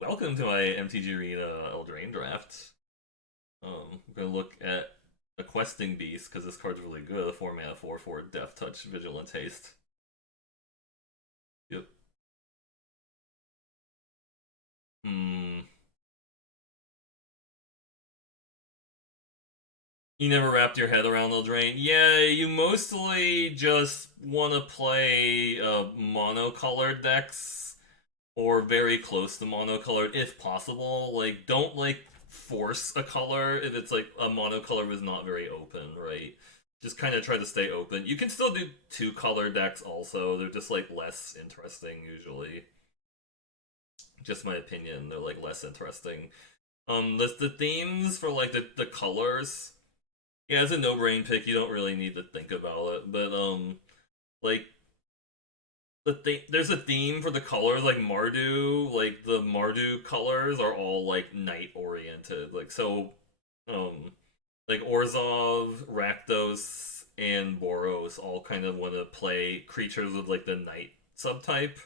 Welcome to my MTG Arena Eldraine draft. I'm gonna look at a questing beast because this card's really good. A 4 mana 4/4 Death Touch Vigilant Haste. Yep. Hmm. You never wrapped your head around Eldraine? Yeah, you mostly just want to play monocolored decks or very close to monocolored if possible. Like, don't force a color if it's like a monocolor is not very open, right? Just kind of try to stay open. You can still do two color decks also. They're just like less interesting usually. Just my opinion. They're like less interesting. The themes for like the colors. Yeah, it's a no brain pick. You don't really need to think about it. But like there's a theme for the colors like Mardu, like the Mardu colors are all like night oriented. Like so um like Orzhov, Rakdos, and Boros all kind of want to play creatures with like the night subtype.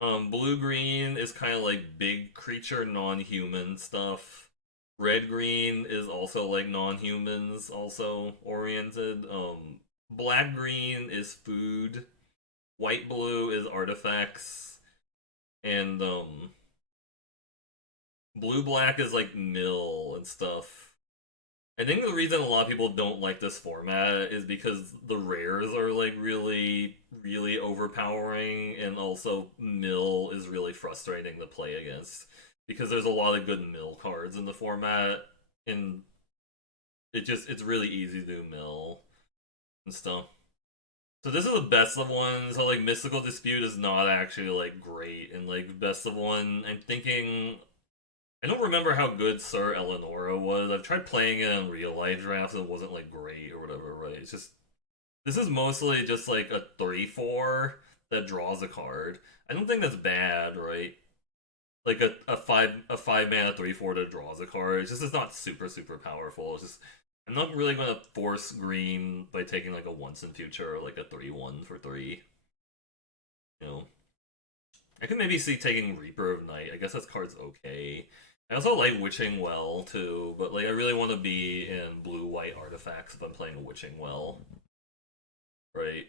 Blue green is kind of like big creature non-human stuff. Red green is also like non-humans also oriented. Black green is food. White blue is artifacts, and blue black is like mill and stuff. I think the reason a lot of people don't like this format is because the rares are like really overpowering, and also mill is really frustrating to play against because there's a lot of good mill cards in the format, and it's really easy to do mill and stuff. So this is the best of one. So like Mystical Dispute is not actually like great, and like best of one. I'm thinking I don't remember how good Sir Eleonora was. I've tried playing it in real life drafts and it wasn't like great or whatever. Right? It's just this is mostly just like a 3/4 that draws a card. I don't think that's bad, right? Like a five mana 3/4 that draws a card. It's not super powerful. It's just I'm not really gonna force green by taking like a once in future or like a 3/1 for three. You know, I can maybe see taking Reaper of Night. I guess that card's okay. I also like Witching Well too, but like I really want to be in blue white artifacts if I'm playing Witching Well, right?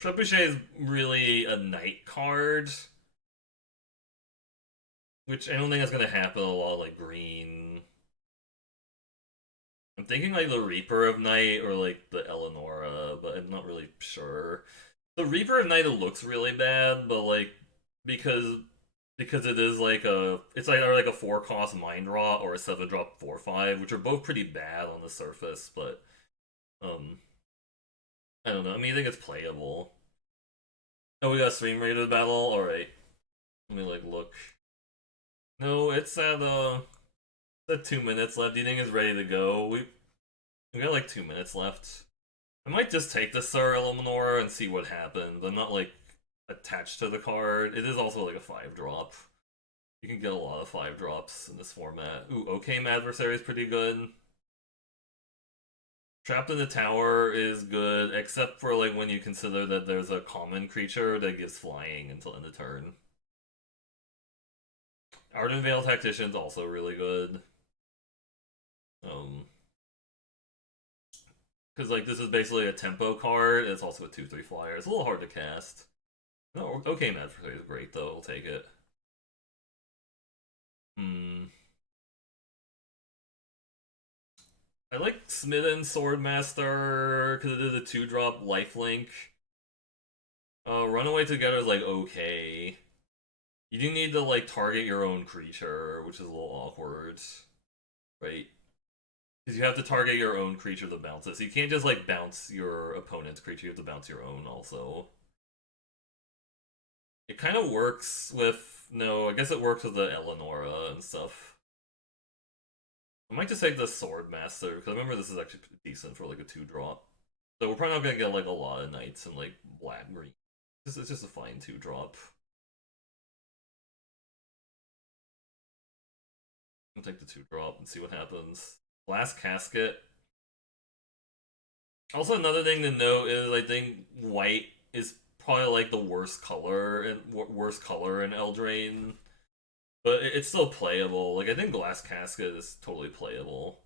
Trebuchet is really a night card, which I don't think is gonna happen a lot like green. I'm thinking like the Reaper of Night or like the Eleonora, but I'm not really sure. The Reaper of Night looks really bad, but like because it is like it's either like a 4 cost mind rot or a 7 drop 4/5, which are both pretty bad on the surface, but um I don't know. I mean I think it's playable. Oh, we got stream rated battle? Alright. Let me like look. No, it's at 2 minutes left. Do you think it's ready to go? We got like 2 minutes left. I might just take the Sir Eleanor and see what happens. I'm not like attached to the card. It is also like a 5 drop. You can get a lot of 5 drops in this format. Ooh, Okame Adversary is pretty good. Trapped in the Tower is good, except for like when you consider that there's a common creature that gives flying until end of turn. Arden Veil Tactician's also really good. Um, because like this is basically a tempo card. It's also a 2/3 flyer. It's a little hard to cast. No, Okame Adversary is great though. I'll take it. Hmm. I like Smitten Swordmaster because it is a 2 drop lifelink. Runaway Together is like okay. You do need to like target your own creature, which is a little awkward, right? Because you have to target your own creature to bounce it. So you can't just like bounce your opponent's creature, you have to bounce your own also. It kind of works with no, I guess it works with the Eleonora and stuff. I might just take the Swordmaster, because I remember this is actually decent for like a 2 drop. So we're probably not gonna get like a lot of knights and like black green. It's just a fine 2 drop. I'll take the 2 drop and see what happens. Last casket. Also, another thing to note is I think white is probably like the worst color and worst color in Eldraine, but it's still playable. Like I think Glass Casket is totally playable.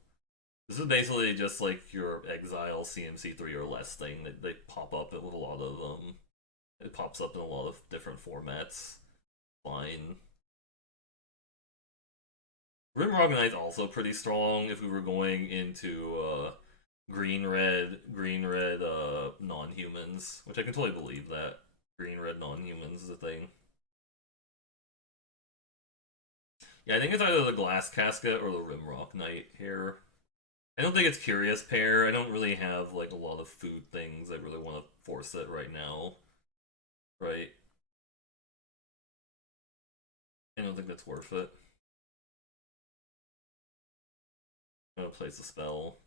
This is basically just like your Exile CMC3 or less thing that they pop up with a lot of it pops up in a lot of different formats. Fine. Rimrock Knight's also pretty strong if we were going into green red non-humans, which I can totally believe that. Green red non-humans is a thing. Yeah, I think it's either the Glass Casket or the Rimrock Knight here. I don't think it's Curious Pair. I don't really have like a lot of food things I really want to force it right now. Right? I don't think that's worth it. I'm gonna place a spell.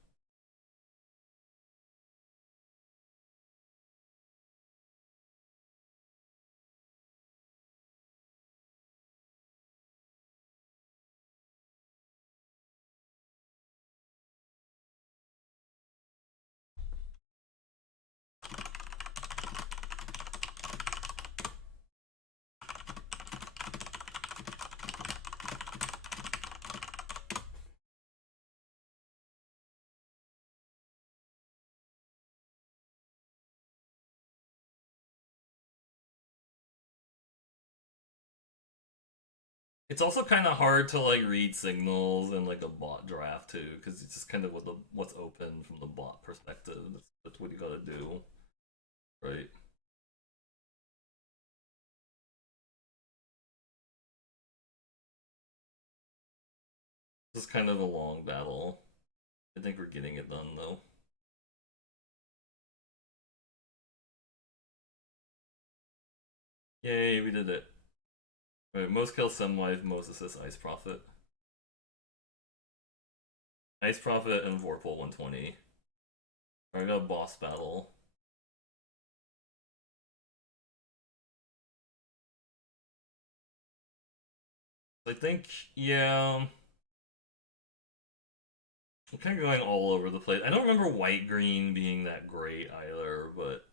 It's also kind of hard to like read signals in like a bot draft too, because it's just kind of what's open from the bot perspective. That's what you gotta do, right? This is kind of a long battle. I think we're getting it done though. Yay, we did it. Right, most kills Sunwife, most assists Ice Prophet. Ice Prophet and Vorpal 120. Alright, we got a boss battle. I think, yeah. I'm kind of going all over the place. I don't remember white green being that great either, but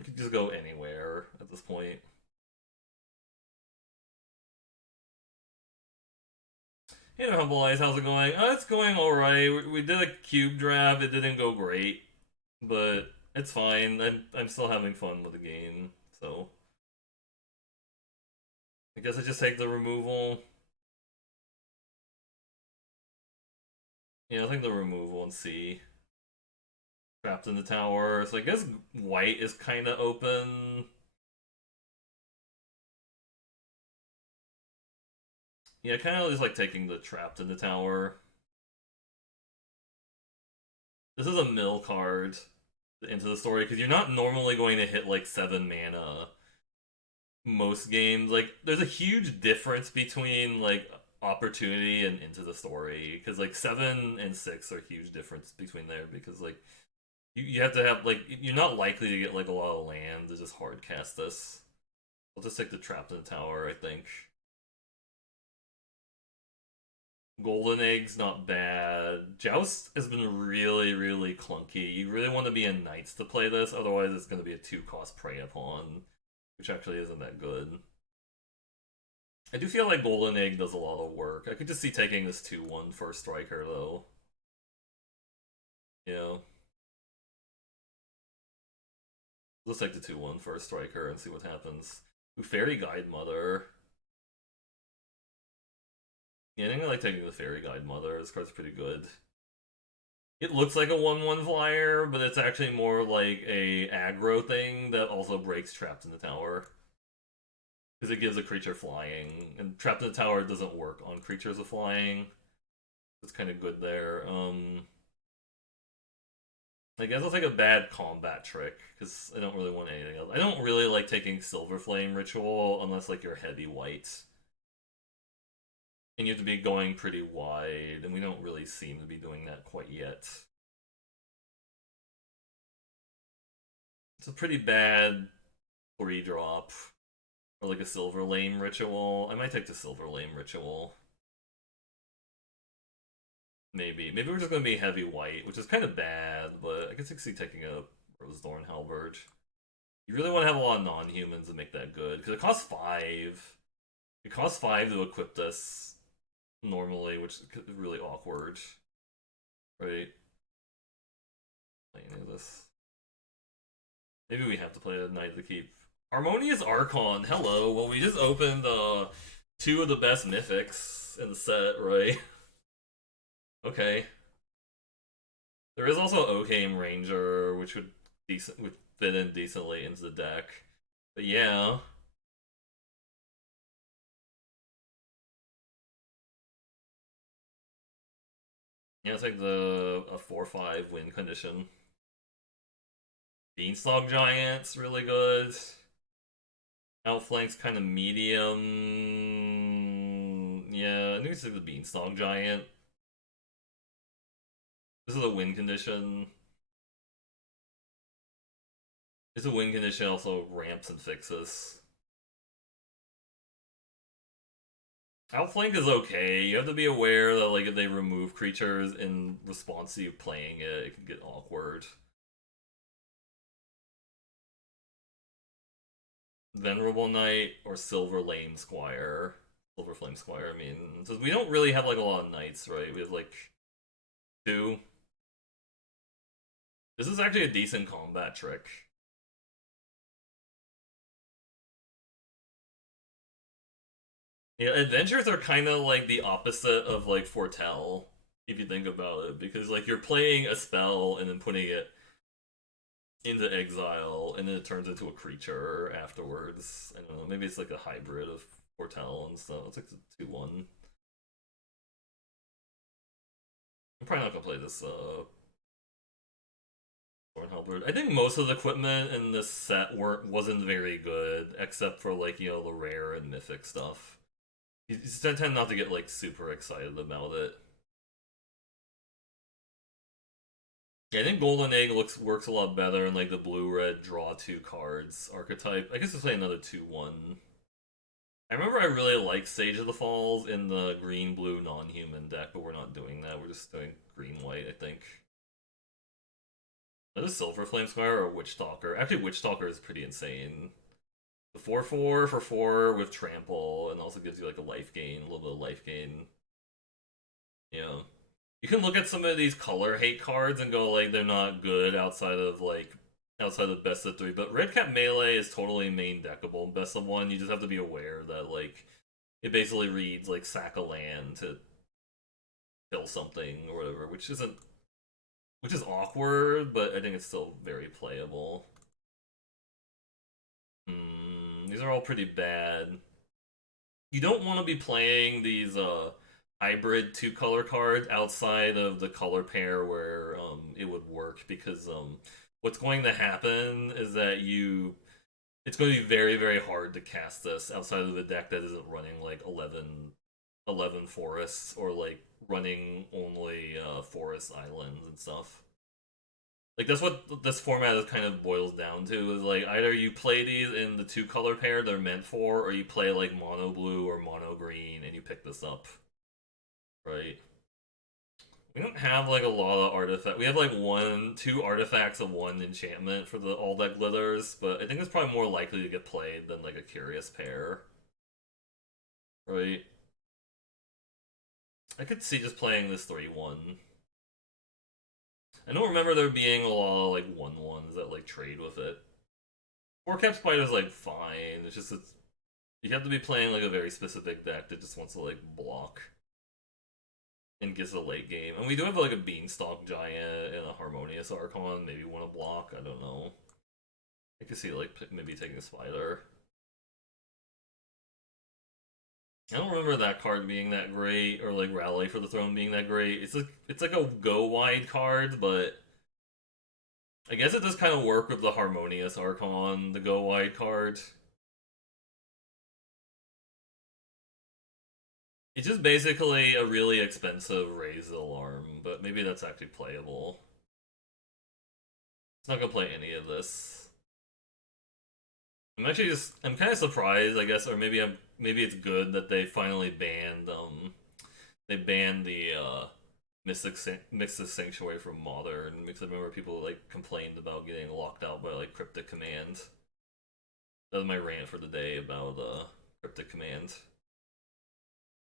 we could just go anywhere at this point. Hey there, Humble Eyes, how's it going? It's going alright. We did a cube draft, it didn't go great, but it's fine. I'm still having fun with the game, so I guess I just take the removal. Yeah, I think the removal and see. Trapped in the tower. So I guess white is kind of open. Yeah, kind of just like taking the trapped in the tower. This is a mill card into the story because you're not normally going to hit like 7 mana most games. Like, there's a huge difference between like opportunity and into the story because like 7 and 6 are a huge difference between there because like you have to have like you're not likely to get like a lot of land to just hard cast this. I'll just take the trapped in the tower, I think. Golden Egg's not bad. Joust has been really, really clunky. You really want to be in Knights to play this, otherwise it's going to be a 2-cost Prey Upon, which actually isn't that good. I do feel like Golden Egg does a lot of work. I could just see taking this 2-1 for a striker, though. Yeah. Let's take the 2-1 for a striker and see what happens. Ooh, Fairy Guide Mother. Yeah, I think I like taking the Fairy Guide Mother. This card's pretty good. It looks like a 1-1 flyer, but it's actually more like a aggro thing that also breaks Trapped in the Tower. Because it gives a creature flying, and Trapped in the Tower doesn't work on creatures with flying. It's kind of good there. I guess I'll take a bad combat trick, because I don't really want anything else. I don't really like taking Silver Flame Ritual unless like you're heavy white. And you have to be going pretty wide, and we don't really seem to be doing that quite yet. It's a pretty bad 3-drop. Or like a Silver Lame Ritual. I might take the Silver Lame Ritual. Maybe. Maybe we're just gonna be heavy white, which is kind of bad, but I guess I could see taking a Rose Thorn Halberd. You really want to have a lot of non-humans to make that good because it costs 5. It costs 5 to equip this normally, which is really awkward, right? Play any of this. Maybe we have to play a Knight of the Keep. Harmonious Archon. Hello. Well, we just opened 2 of the best mythics in the set, right? Okay. There is also Occam Ranger, which would fit in decently into the deck. But yeah. Yeah, it's like a 4/5 win condition. Beanstalk Giant's really good. Outflank's kind of medium. Yeah, I think it's like the Beanstalk Giant. This is a win condition. It's a win condition, also ramps and fixes. Outflank is okay. You have to be aware that like if they remove creatures in response to you playing it, it can get awkward. Venerable Knight or Silver Lame Squire. Silver Flame Squire, I mean, so we don't really have like a lot of knights, right? We have like 2. This is actually a decent combat trick. Yeah, adventures are kind of like the opposite of like foretell, if you think about it, because like you're playing a spell and then putting it into exile, and then it turns into a creature afterwards. I don't know, maybe it's like a hybrid of foretell and stuff. It's like the 2/1. I'm probably not gonna play this Thorn Halberd. I think most of the equipment in this set wasn't very good, except for like the rare and mythic stuff. You tend not to get like super excited about it. Yeah, I think Golden Egg works a lot better in like the blue-red draw 2 cards archetype. I guess let's play another 2/1. I remember I really liked Sage of the Falls in the green-blue non-human deck, but we're not doing that. We're just doing green-white, I think. Is a Silver Flame Squire or a Witch Stalker? Actually, Witch Stalker is pretty insane. The 4/4 for 4 with trample, and also gives you like a life gain, a little bit of life gain. Yeah. You can look at some of these color hate cards and go like they're not good outside of best of 3, but Red Cap Melee is totally main deckable. Best of 1, you just have to be aware that like it basically reads like sack a land to kill something or whatever, which is awkward, but I think it's still very playable. These are all pretty bad. You don't want to be playing these hybrid 2-color cards outside of the color pair where it would work, because what's going to happen is that it's going to be very, very hard to cast this outside of a deck that isn't running like 11 forests, or like running only forest islands and stuff. Like that's what this format is kind of boils down to, is like either you play these in the 2-color pair they're meant for, or you play like mono blue or mono green and you pick this up, right? We don't have like a lot of artifact. We have like 2 artifacts of 1 enchantment for the all that glitters, but I think it's probably more likely to get played than like a curious pair, right? I could see just playing this 3/1. I don't remember there being a lot of like 1/1s that like trade with it. 4-cap Spider's like fine. You have to be playing like a very specific deck that just wants to like block and gets a late game. And we do have like a Beanstalk Giant and a Harmonious Archon. Maybe want to block. I don't know. I could see like maybe taking a Spider. I don't remember that card being that great, or like Rally for the Throne being that great. It's like a go wide card, but I guess it does kind of work with the Harmonious Archon, the go wide card. It's just basically a really expensive Raise the Alarm, but maybe that's actually playable. It's not gonna play any of this. I'm kind of surprised, I guess, or maybe it's good that they finally banned the Mystic Sanctuary from Modern, because I remember people like complained about getting locked out by like Cryptic Command. That was my rant for the day about Cryptic Command.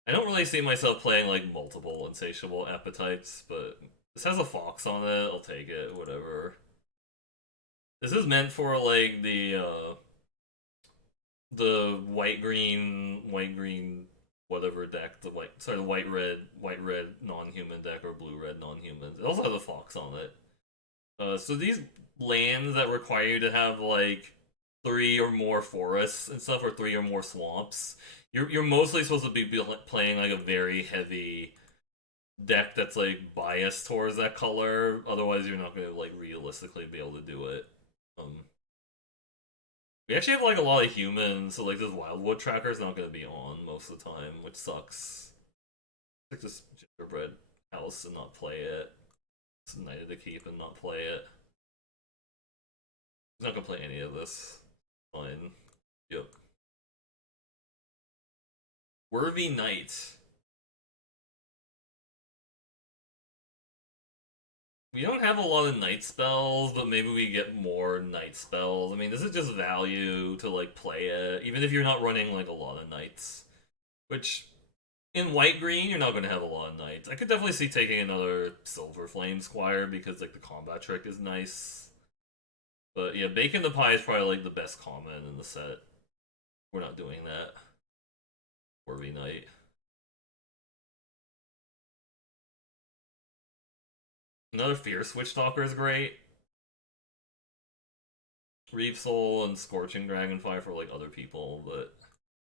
I don't really see myself playing like multiple insatiable appetites, but this has a fox on it. I'll take it. Whatever. This is meant for like the white green whatever deck, the white red non-human deck or blue red non-human. It also has a fox on it. So these lands that require you to have like three or more forests and stuff, or three or more swamps, you're mostly supposed to be playing like a very heavy deck that's like biased towards that color. Otherwise, you're not gonna like realistically be able to do it. Um, we actually have like a lot of humans, so like this Wildwood tracker is not gonna be on most of the time, which sucks. Like this gingerbread house and not play it. It's Knighted to keep and not play it. I'm not gonna play any of this. Fine. Yep. Worthy Knight. We don't have a lot of night spells, but maybe we get more night spells. I mean, this is just value to like play it, even if you're not running like a lot of knights. Which in white green, you're not going to have a lot of knights. I could definitely see taking another Silver Flame Squire because like the combat trick is nice. But yeah, Bacon the Pie is probably like the best common in the set. We're not doing that. Worthy Knight. Another Fierce Witchstalker is great. Reeve Soul and Scorching Dragonfire for like other people, but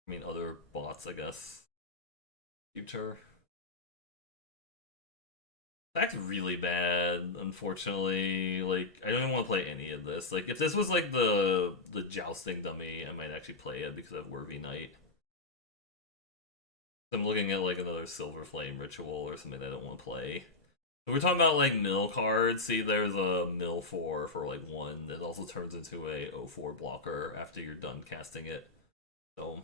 I mean other bots, I guess. Future. That's really bad, unfortunately. Like, I don't even want to play any of this. Like, if this was like the jousting dummy, I might actually play it because I have Worthy Knight. I'm looking at like another Silver Flame Ritual or something I don't want to play. So we're talking about like mill cards. See, there's a mill 4 for like 1 that also turns into a 0-4 blocker after you're done casting it. So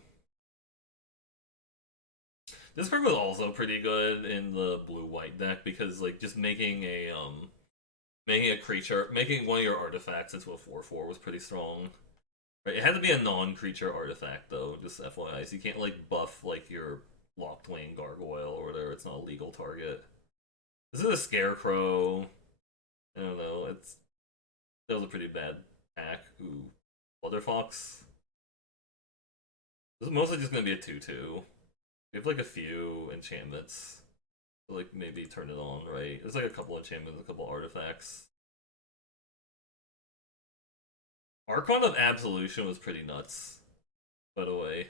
this card was also pretty good in the blue-white deck because like just making a creature, making one of your artifacts into a 4/4 was pretty strong. Right? It had to be a non-creature artifact though, just FYI. So you can't like buff like your Locktwain Gargoyle or whatever. It's not a legal target. This is a Scarecrow. I don't know. That was a pretty bad pack. Ooh, Leatherfox. This is mostly just gonna be a 2/2. We have like a few enchantments. So, like maybe turn it on, right? There's like a couple enchantments, a couple artifacts. Archon of Absolution was pretty nuts, by the way.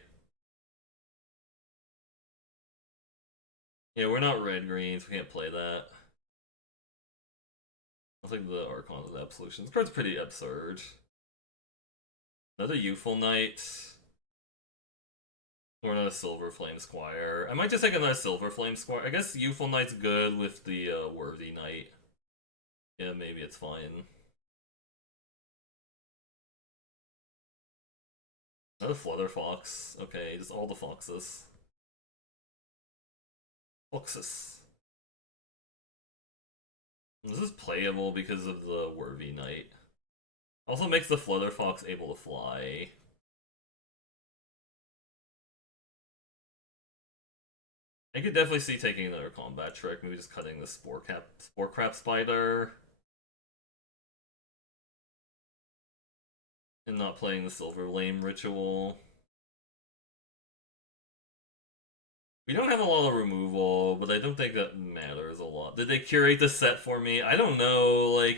Yeah, we're not red green, so we can't play that. I think the Archon of Absolution. This card's pretty absurd. Another Youthful Knight. Or another Silver Flame Squire. I might just take another Silver Flame Squire. I guess Youthful Knight's good with the Worthy Knight. Yeah, maybe it's fine. Another Flutter Fox. Okay, just all the foxes. Foxes. This is playable because of the Worthy Knight. Also makes the Flutter Fox able to fly. I could definitely see taking another combat trick, maybe just cutting the Spore Crap Spider. And not playing the Silver Lame Ritual. We don't have a lot of removal, but I don't think that matters a lot. Did they curate the set for me? I don't know. Like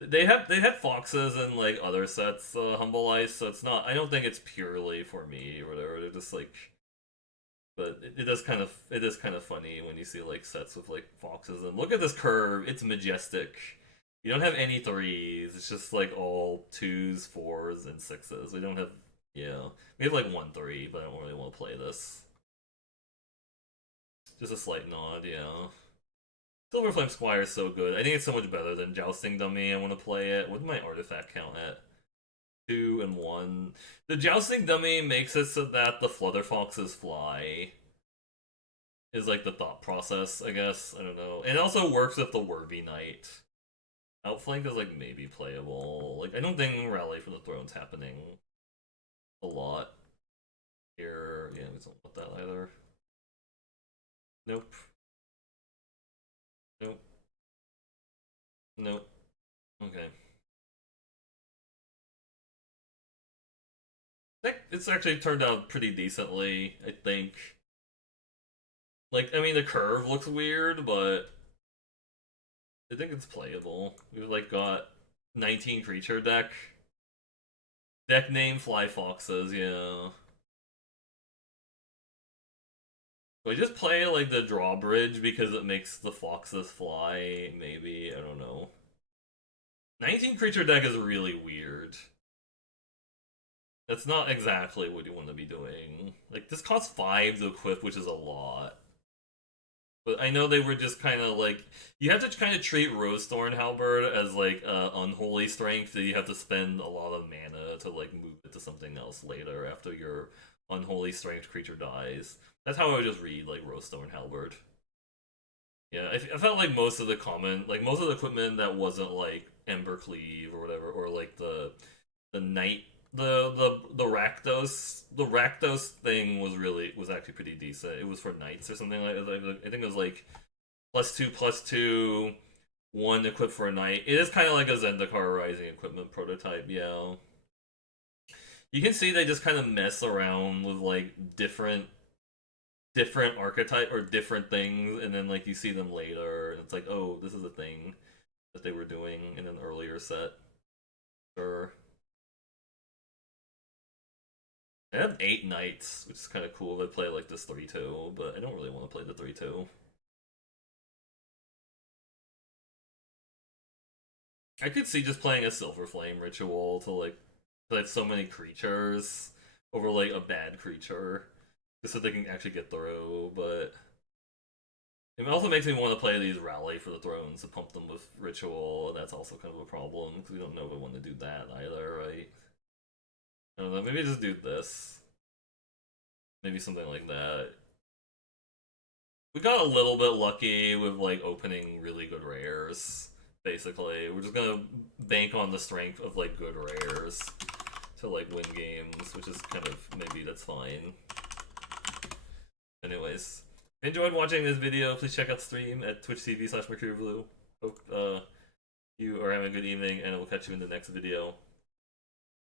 they had foxes and like other sets, Humble Ice, so it's not. I don't think it's purely for me or whatever. They're just like, but it is kind of funny when you see like sets with like foxes and look at this curve. It's majestic. You don't have any threes. It's just like all twos, fours, and sixes. We don't have yeah. We have like 1/3, but I don't really want to play this. Just a slight nod, yeah. Silver Flame Squire is so good. I think it's so much better than Jousting Dummy. I want to play it. What's my artifact count at? 2 and 1. The Jousting Dummy makes it so that the Flutter Foxes fly. Is like the thought process, I guess. I don't know. And it also works with the Worthy Knight. Outflank is like maybe playable. Like I don't think Rally from the Throne's happening. a lot here. Yeah, we don't want that either. Nope. Nope. Nope. Okay. It's actually turned out pretty decently, I think. Like, I mean, the curve looks weird, but I think it's playable. We've, like, got 19 creature deck. Deck name Fly Foxes, yeah. We just play, like, the drawbridge because it makes the foxes fly, maybe. I don't know. 19 creature deck is really weird. That's not exactly what you want to be doing. Like, this costs 5 to equip, which is a lot. But I know they were just kind of like, you have to kind of treat Rosethorn Halberd as like unholy strength that you have to spend a lot of mana to like move it to something else later after your unholy strength creature dies. That's how I would just read like Rosethorn Halberd. Yeah, I felt like most of the most of the equipment that wasn't like Ember Cleave or whatever, or like the Knight, the Rakdos thing was actually pretty decent. It was for Knights or something like that. I think it was like +2/+2, one equipped for a Knight. It is kind of like a Zendikar Rising equipment prototype, yeah. You can see they just kind of mess around with like different archetype or different things, and then like you see them later, and it's like, oh, this is a thing that they were doing in an earlier set. Sure. I have 8 knights, which is kind of cool. They play like this 3/2, but I don't really want to play the 3/2. I could see just playing a Silver Flame ritual to like have so many creatures over like a bad creature, just so they can actually get through. But it also makes me want to play these Rally for the Thrones to pump them with ritual, and that's also kind of a problem because we don't know if we want to do that either, right? I don't know. Maybe just do this. Maybe something like that. We got a little bit lucky with like opening really good rares. Basically, we're just gonna bank on the strength of like good rares to like win games, which is kind of maybe that's fine. Anyways, if you enjoyed watching this video, please check out the stream at twitch.tv/MercurioBlue. Hope you are having a good evening, and I will catch you in the next video.